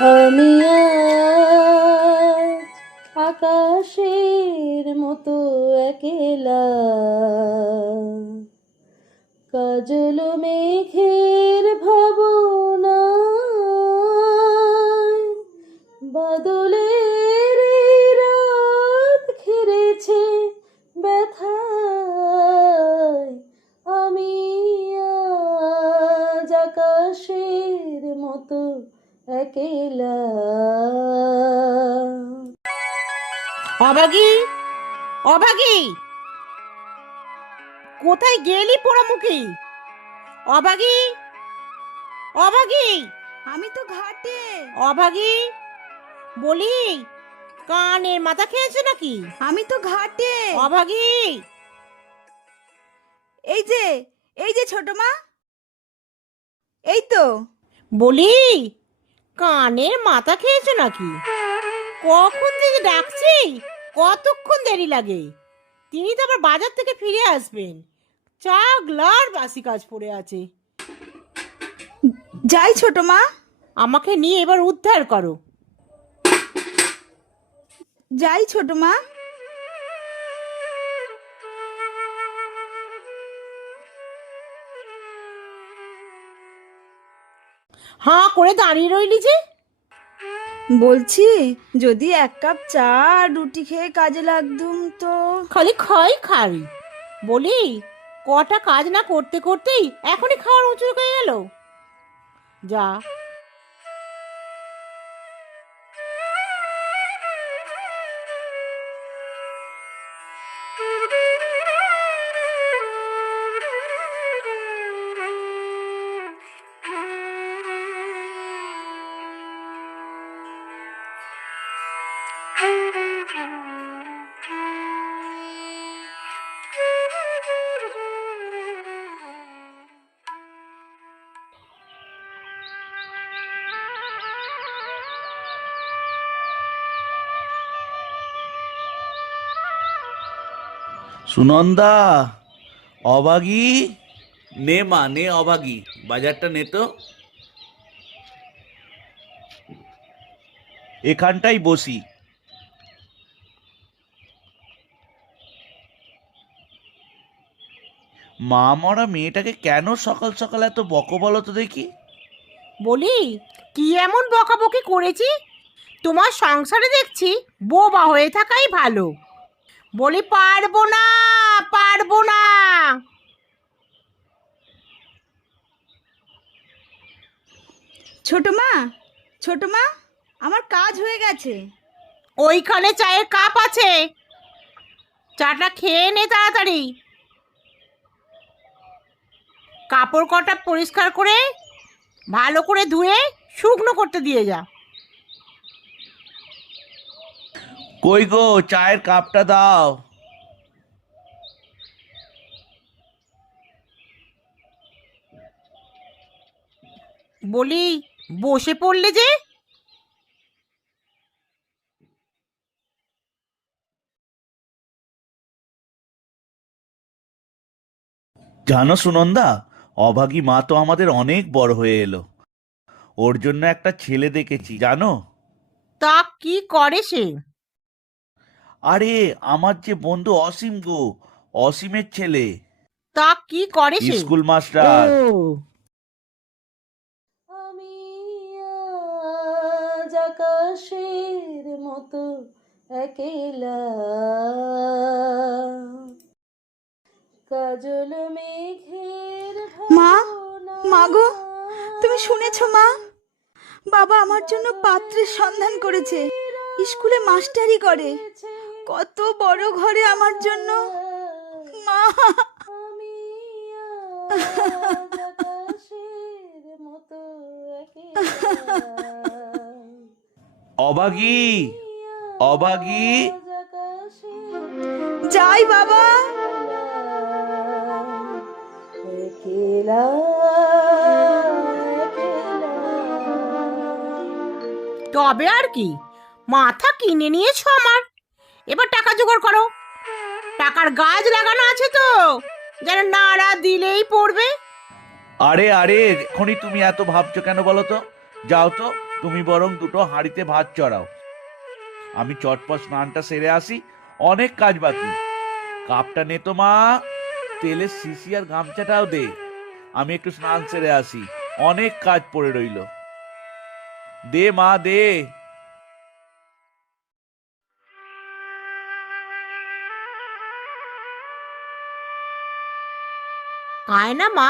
আমি আজ আকাশের মতো একেলা, কাজল মেঘের ভাবনায় বাদলের এই রাত ঘিরেছে ব্যথায়। আমি আজ আকাশের মতো একেলা। অভাগী, অভাগী, কোথায় গেলি পোড়ামুখী? অভাগী, অভাগী, আমি তো ঘাটে। অভাগী, বলি কানের মাথা খেয়েছে নাকি? আমি তো ঘাটে। অভাগী, এই যে, এই যে ছোট মা, এই তো। বলি কানের মাথা খেয়েছে নাকি? কখন থেকে ডাকছি, কতক্ষণ দেরি লাগে? তিনি তো আবার বাজার থেকে ফিরে আসবেন, চা গ্লার বাসি কাজ পড়ে আছে। যাই ছোট মা। আমাকে নিয়ে এবার উদ্ধার করো। যাই ছোট মা। হাঁ করে দাঁড়িয়ে রইলি যে? বলছি যদি এক কাপ চা আর রুটি খেয়ে কাজে লাগতুম তো। খালি খাই খাই। বলি কটা কাজ না করতে করতেই এখনই খাওয়ার উঁচু হয়ে গেল। যা। সুনন্দা, অভাগী, নে মা নে, অভাগী বাজারটা নে তো। এখানটাই বসি। মা মরা মেয়েটাকে কেন সকাল সকাল এত বকো বলো তো দেখি? বলি কি এমন বকাবকি করেছি? তোমার সংসারে দেখছি বোবা হয়ে থাকাই ভালো। বলি পারবো না, পারবো না। ছোট মা, ছোট মা, আমার কাজ হয়ে গেছে। ওইখানে চায়ের কাপ আছে, চাটা খেয়ে নে তাড়াতাড়ি। কাপড় কটা পরিষ্কার করে ভালো করে ধুয়ে শুকনো করতে দিয়ে যা। কই গো, চায়ের কাপটা দাও। বলি বসে পড়লে যে? জানো সুনন্দা, অভাগী মা তো আমাদের অনেক বড় হয়ে এলো। ওর জন্য একটা ছেলে দেখেছি জানো? তা কি করে সে? আরে আমার যে বন্ধু অসীম গো, অসীমের ছেলে, তা কি করে সে? স্কুল ও, মাস্টার। আমি আজ আকাশের মতো একেলা, কাজল মেঘের মা, মা গো, ভাবনায় তুমি শুনেছো মা? বাবা আমার জন্য পাত্রের সন্ধান করেছে। স্কুলে মাস্টারি করে। কত বড় ঘরে আমার জন্য। মা, আমি আজ আকাশের মতো একেলা, অভাগী, অভাগী, আজ আকাশের যাই বাবা। একেলা, একেলা। তবে আর কি, মাথা কিনে নিয়েছো আমার। এবার টাকা জোগাড় করো। টাকার গাছ লাগানো আছে তো, যেন নাড়া দিলেই পড়বে। আরে আরে, এখনই তুমি এত ভাবছো কেন বলো তো? যাও তো, তুমি বরং দুটো হাঁড়িতে ভাত চড়াও, আমি চটপট স্নানটা সেরে আসি, অনেক কাজ বাকি। কাপটা নে তো মা, তেলের শিশি আর গামছাটাও দে, আমি একটু স্নান সেরে আসি, অনেক কাজ পড়ে রইল। দে মা দে। আয় না মা,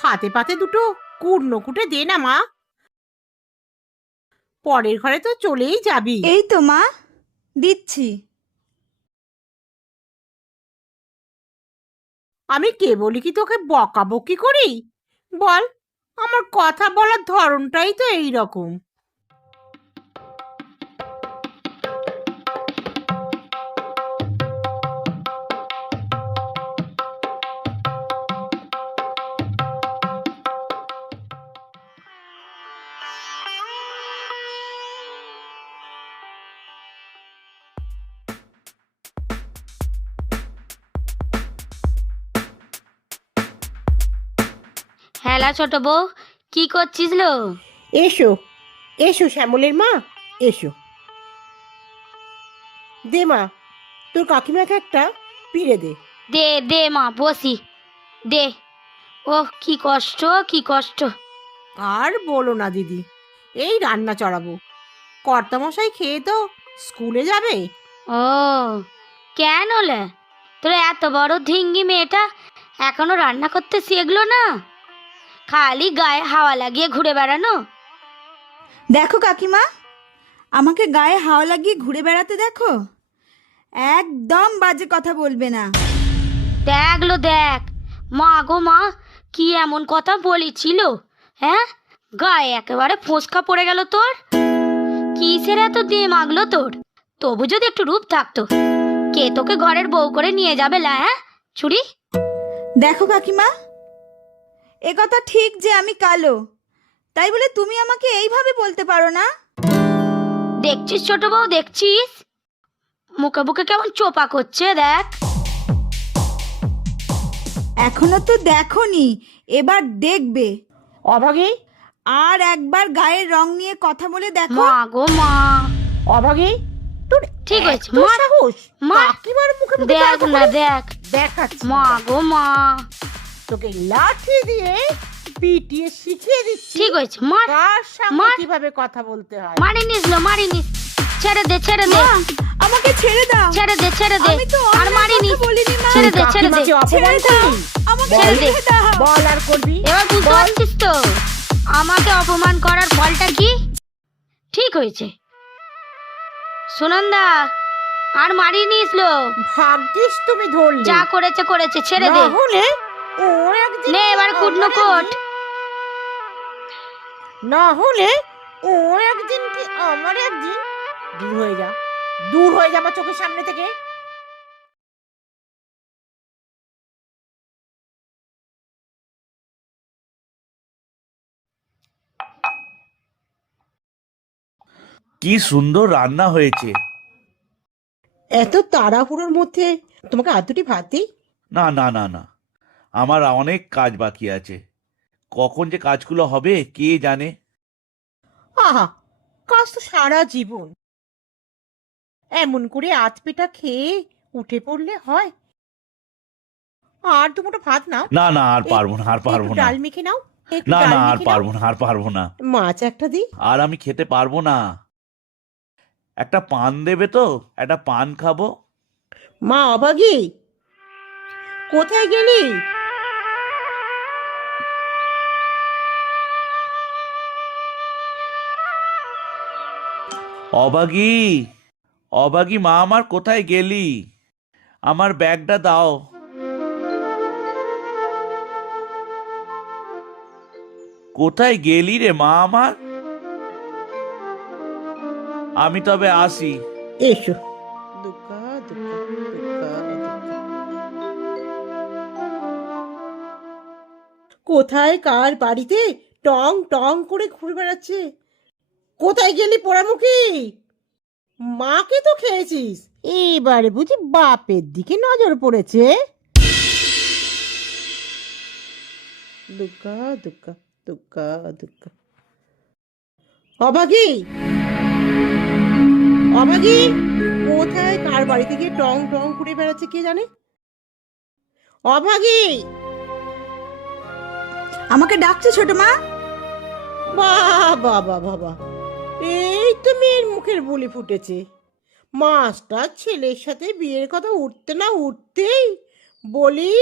হাতে পাতে দুটো কুটনো কুটে দে না মা, পরের ঘরে তো চলেই যাবি। এই তো মা, দিচ্ছি। আমি কেবলই কি তোকে বকাবকি করি বল? আমার কথা বলার ধরনটাই তো এই রকম। হ্যালা ছোট বউ, কি করছিস লো? এসো এসো শ্যামলের মা, এসো। দে মা, তোর কাকিমাকে একটা পিড়ে দে। দে দে মা, বসি দে। ওহ কি কষ্ট, কি কষ্ট। আর বলো না দিদি, এই রান্না চড়াবো, কর্তামশাই খেয়ে তো স্কুলে যাবে। ও কেন লে, তোর এত বড় ধিঙ্গি মেয়েটা এখনো রান্না করতে শিখলো না? খালি গায়ে হাওয়া লাগিয়ে ঘুরে বেড়ানো। দেখো কাকিমা, আমাকে গায়ে হাওয়া লাগিয়ে ঘুরে বেড়াতে দেখো, একদম বাজে কথা বলবে না। দেখ লো দেখ, মা গো মা, কি এমন কথা বলেছিল? হ্যাঁ, গায়ে একেবারে ফোসকা পড়ে গেল তোর। কিসের এত দিয়ে মাগলো তোর? তবু যদি একটু রূপ থাকতো, কে তোকে ঘরের বউ করে নিয়ে যাবে লা? হ্যাঁ ছুরি। দেখো কাকিমা, এ কথা ঠিক যে আমি কালো, তাই বলে তুমি আমাকে এইভাবে বলতে পারো না। দেখছিস ছোট বউ, দেখছিস মুখে বুকে কেমন চোপা করছে, দেখ। এখনো তো দেখোনি, এবার দেখবে। অভাগী, আর একবার গায়ের রং নিয়ে কথা বলে দেখো। মা গো মা, অভাগী, তোর ঠিক হয়েছে, এত মা সাহস, মা, কাকিমার মুখে মুখে দেখ তর্ক না করে? দেখ, দেখাচ্ছি মা গো মা। তোকে লাঠি দিয়ে পিটিয়ে শিখিয়ে দিচ্ছি ঠিক হয়েছে, মার কার সামনে মার। কিভাবে কথা বলতে হয়। মারি নিস লো, মারি নিস। ছেড়ে দে ছেড়ে দে, মা, আমাকে ছেড়ে দাও। ছেড়ে দে ছেড়ে দে। আমি তো আর অন্যায় মারি কথা নিস, বলিনি মা। ছেড়ে দে ছেড়ে দে। কাকিমাকে অপমান ছেড়ে দাও, করবি? আমাকে ছেড়ে দে। ছেড়ে দাও। বল আর করবি? এবার বুঝতে বল। পারছিস তো আমাকে অপমান করার ফলটা কি? ঠিক হয়েছে সুনন্দা, আর মারি নিস লো। ভাগ্যিস তুমি ধরলে, যা করেছে করেছে, ছেড়ে দে। না হলে ওর একদিন নে এবার কি কুটনো আমার কোট। একদিন, না হলে ওর একদিন কি আমার একদিন। দূর হয়ে যা, দূর হয়ে যা আমার চোখের সামনে থেকে। কি সুন্দর রান্না হয়েছে। এত তাড়াহুড়োর মধ্যে তোমাকে আর দুটি ভাত দিই? না না না না, আমার অনেক কাজ বাকি আছে, কখন যে কাজগুলো হবে কে জানে। আহা, কাজ তো সারা জীবন, এমন করে আধপেটা খেয়ে উঠে পড়লে হয়? আর দুটো ভাত নাও। না না, আর পারবো না, আর পারবো একটু না। ডাল মেখে নাও, একটু না ডাল না, আর মেখে নাও। পারবো না, আর পারবো না। মাছ একটা দিই। আর আমি খেতে পারবো না। একটা পান দেবে তো, একটা পান খাবো। মা অভাগী, কোথায় গেলি? অবাগী, অবাগী মা আমার, কোথায় গেলি? আমার ব্যাগটা দাও। কোথায় গেলি রে মা আমার? আমি তবে আসি। এসো। দুগ্গা, দুগ্গা, দুগ্গা, দুগ্গা। কোথায় কার বাড়িতে টং টং করে ঘুরে বেড়াচ্ছে? কোথায় গেলি পোড়ামুখী? মাকে তো খেয়েছিস, এবারে বুঝি বাপের দিকে নজর পড়েছে। দুগ্গা, দুগ্গা, দুগ্গা, দুগ্গা। অভাগী, অভাগী কোথায় কার বাড়িতে গিয়ে টং টং করে বেড়াচ্ছে কে জানে? অভাগী, আমাকে ডাকছে ছোট মা? বাবা বাবা, এই তো মেয়ের মুখের বুলি ফুটেছে। মাস্টার ছেলের সাথে বিয়ের কথা উঠতে না উঠতেই বলি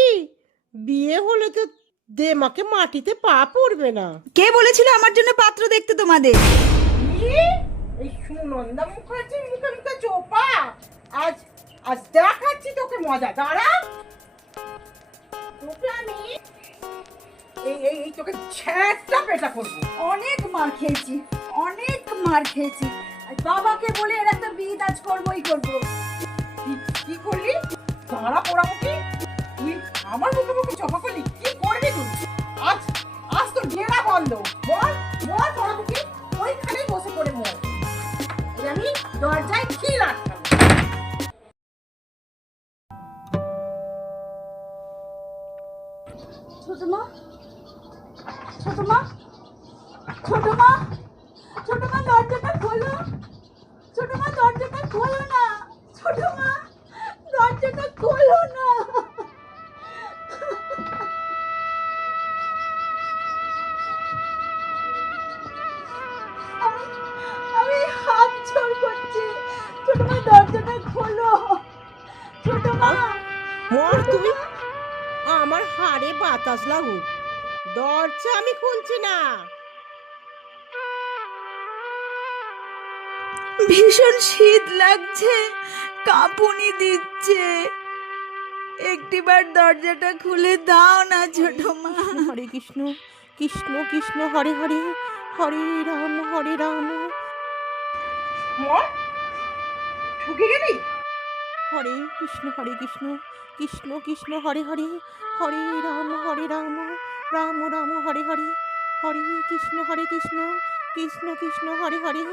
বিয়ে হলে তো দেমাকে মাটিতে পা পড়বে না। কে বলেছিল আমার জন্য পাত্র দেখতে তোমাদের? এই সুনন্দা মুখার্জির মুখে মুখে চোপা। আজ আজ দেখাচ্ছি তোকে মজা, দাঁড়া। তোকে আমি এই তোকে ছ্যাঁচটা পেটা করবো। অনেক মার খেয়েছি, অনেক মার খেয়েছি। আর বাবাকে বলে এর একটা বিয়ে আজ করবোই করবো। কি করলি? দাঁড়া পোড়ামুখি, তুই আমার মুখে মুখে চোপা করলি? কি করবি তুই? আজ আজ তোর ঘেরা বন্ধ। বল বল পোড়ামুখি, ওইখানেই বসে পড়ে মর। আমি দরজায় খিল আটকাবো। ছোট মা, ছোট মা, ছোট মা, ছোট মা দরজাটা খোলো। ছোট মা দরজাটা খোলো না। ছোট মা দরজাটা খোলো না। আমি আমি হাত জোড় করছি। ছোট মা দরজাটা খোলো। ছোট মা, মর তুই, আমার হাড়ে বাতাস লাগুক, দরজা আমি খুলছি না। ভীষণ শীত লাগছে, কাঁপুনি দিচ্ছে। একটিবার দরজাটা খুলে দাও না ছোট মা। হরে কৃষ্ণ কৃষ্ণ কৃষ্ণ হরে হরে, হরে রাম হরে রাম। মর, ঢুকে গেলি? হরে কৃষ্ণ কৃষ্ণ কৃষ্ণ হরে হরে, হরে রাম রাম রাম হরে হরে, হরে কৃষ্ণ কৃষ্ণ কৃষ্ণ হরে হরে,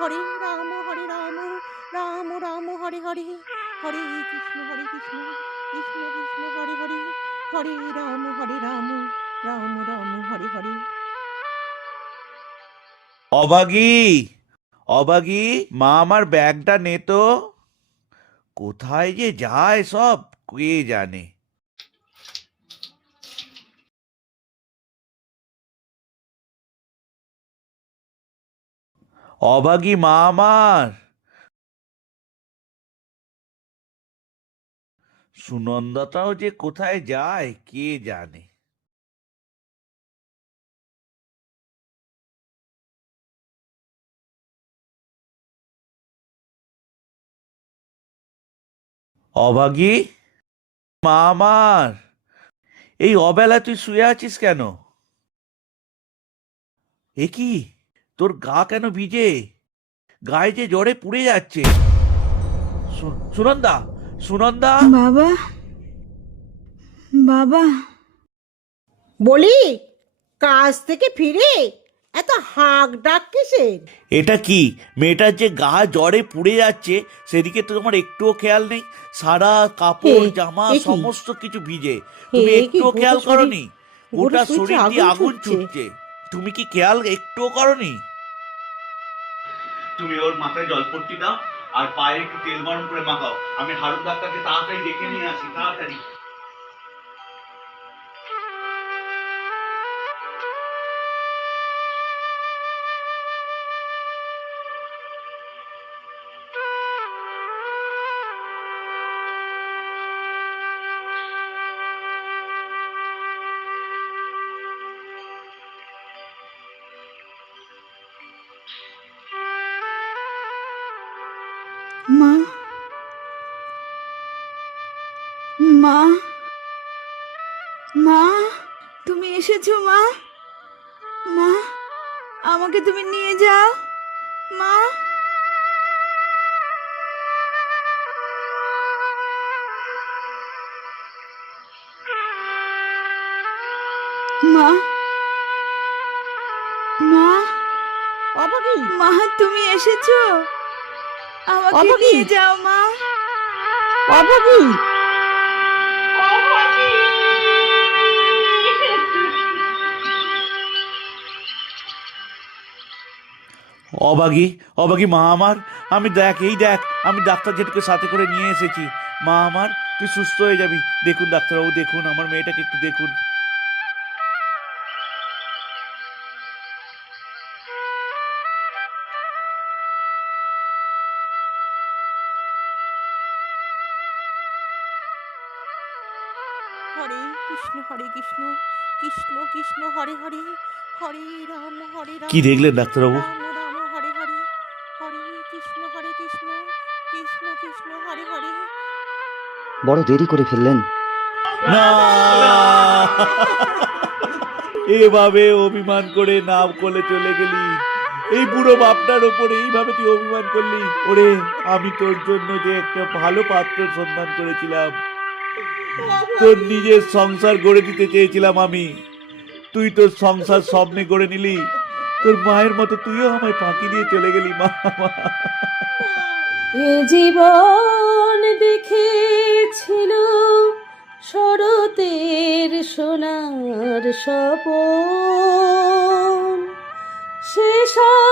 হরে রাম রাম রাম হরে হরে, হরে কৃষ্ণ কৃষ্ণ কৃষ্ণ হরে হরে, হরে রাম রাম রাম হরে হরে। অভাগী, অভাগী, মা আমার ব্যাগটা নে তো। কোথায় যে যায় সব কে জানে। অভাগী মা আমার, সুনন্দাটাও যে কোথায় যায় কে জানে। অভাগী মা আমার, এই অবেলায় তুই শুয়ে আছিস কেন? এ কি, তোর গা কেন ভিজে? গায়ে যে জ্বরে পুড়ে যাচ্ছে। সুনন্দা, সুনন্দা। বাবা, বাবা, বলি কাজ থেকে ফিরে এত হাঁক ডাক কিসের? এটা কি, মেয়েটার যে গা জ্বরে পুড়ে যাচ্ছে সেদিকে তো তোমার একটুও খেয়াল নেই। সারা কাপড় জামা এ কি? সমস্ত কিছু ভিজে, তুমি এ কি, একটুও গোটা খেয়াল শরীর- করনি? গোটা গোটা শরীরে শরীর দিয়ে আগুন আগুন ছুটছে, তুমি কি খেয়াল একটুও করনি? তুমি ওর মাথায় জলপট্টি দাও আর পায়ে একটু তেল গরম করে মাখাও। আমি হারুন ডাক্তারকে তাড়াতাড়ি ডেকে নিয়ে আসি, তাড়াতাড়ি। মা, মা, মা, তুমি এসেছো মা? মা, আমাকে তুমি নিয়ে যাও মা। মা, মা, অভাগী, মা, তুমি এসেছো? আমাকে অভাগী। নিয়ে যাও মা। অভাগী, অবাগী অবাগী মা আমার, আমি দেখ, এই দেখ, আমি ডাক্তার জেঠুকে সাথে করে নিয়ে এসেছি। মা আমার, তুই সুস্থ হয়ে যাবি। দেখুন ডাক্তারবাবু, দেখুন আমার মেয়েটাকে একটু দেখুন। হরে কৃষ্ণ কৃষ্ণ কৃষ্ণ হরে হরে, হরে রাম কি দেখলেন ডাক্তারবাবু? রাম রাম হরে হরে, হরে কৃষ্ণ কৃষ্ণ কৃষ্ণ হরে হরে। বড় দেরি করে ফেললেন। না, এভাবে অভিমান করে নাম কোলে চলে গেলি, এই বুড়ো বাপটার ওপরে এইভাবে তুই অভিমান করলি? ওরে, আমি তোর জন্য যে একটা ভালো পাত্র সন্ধান করেছিলাম, তোর নিজের সংসার গড়ে দিতে চেয়েছিলাম আমি, তুই তোর সংসার স্বপ্নে গড়ে নিলি। তোর মায়ের মতো তুইও আমায় ফাঁকি দিয়ে চলে গেলি মা। এ জীবন দেখেছিল শরতের সোনার স্বপন, সে সব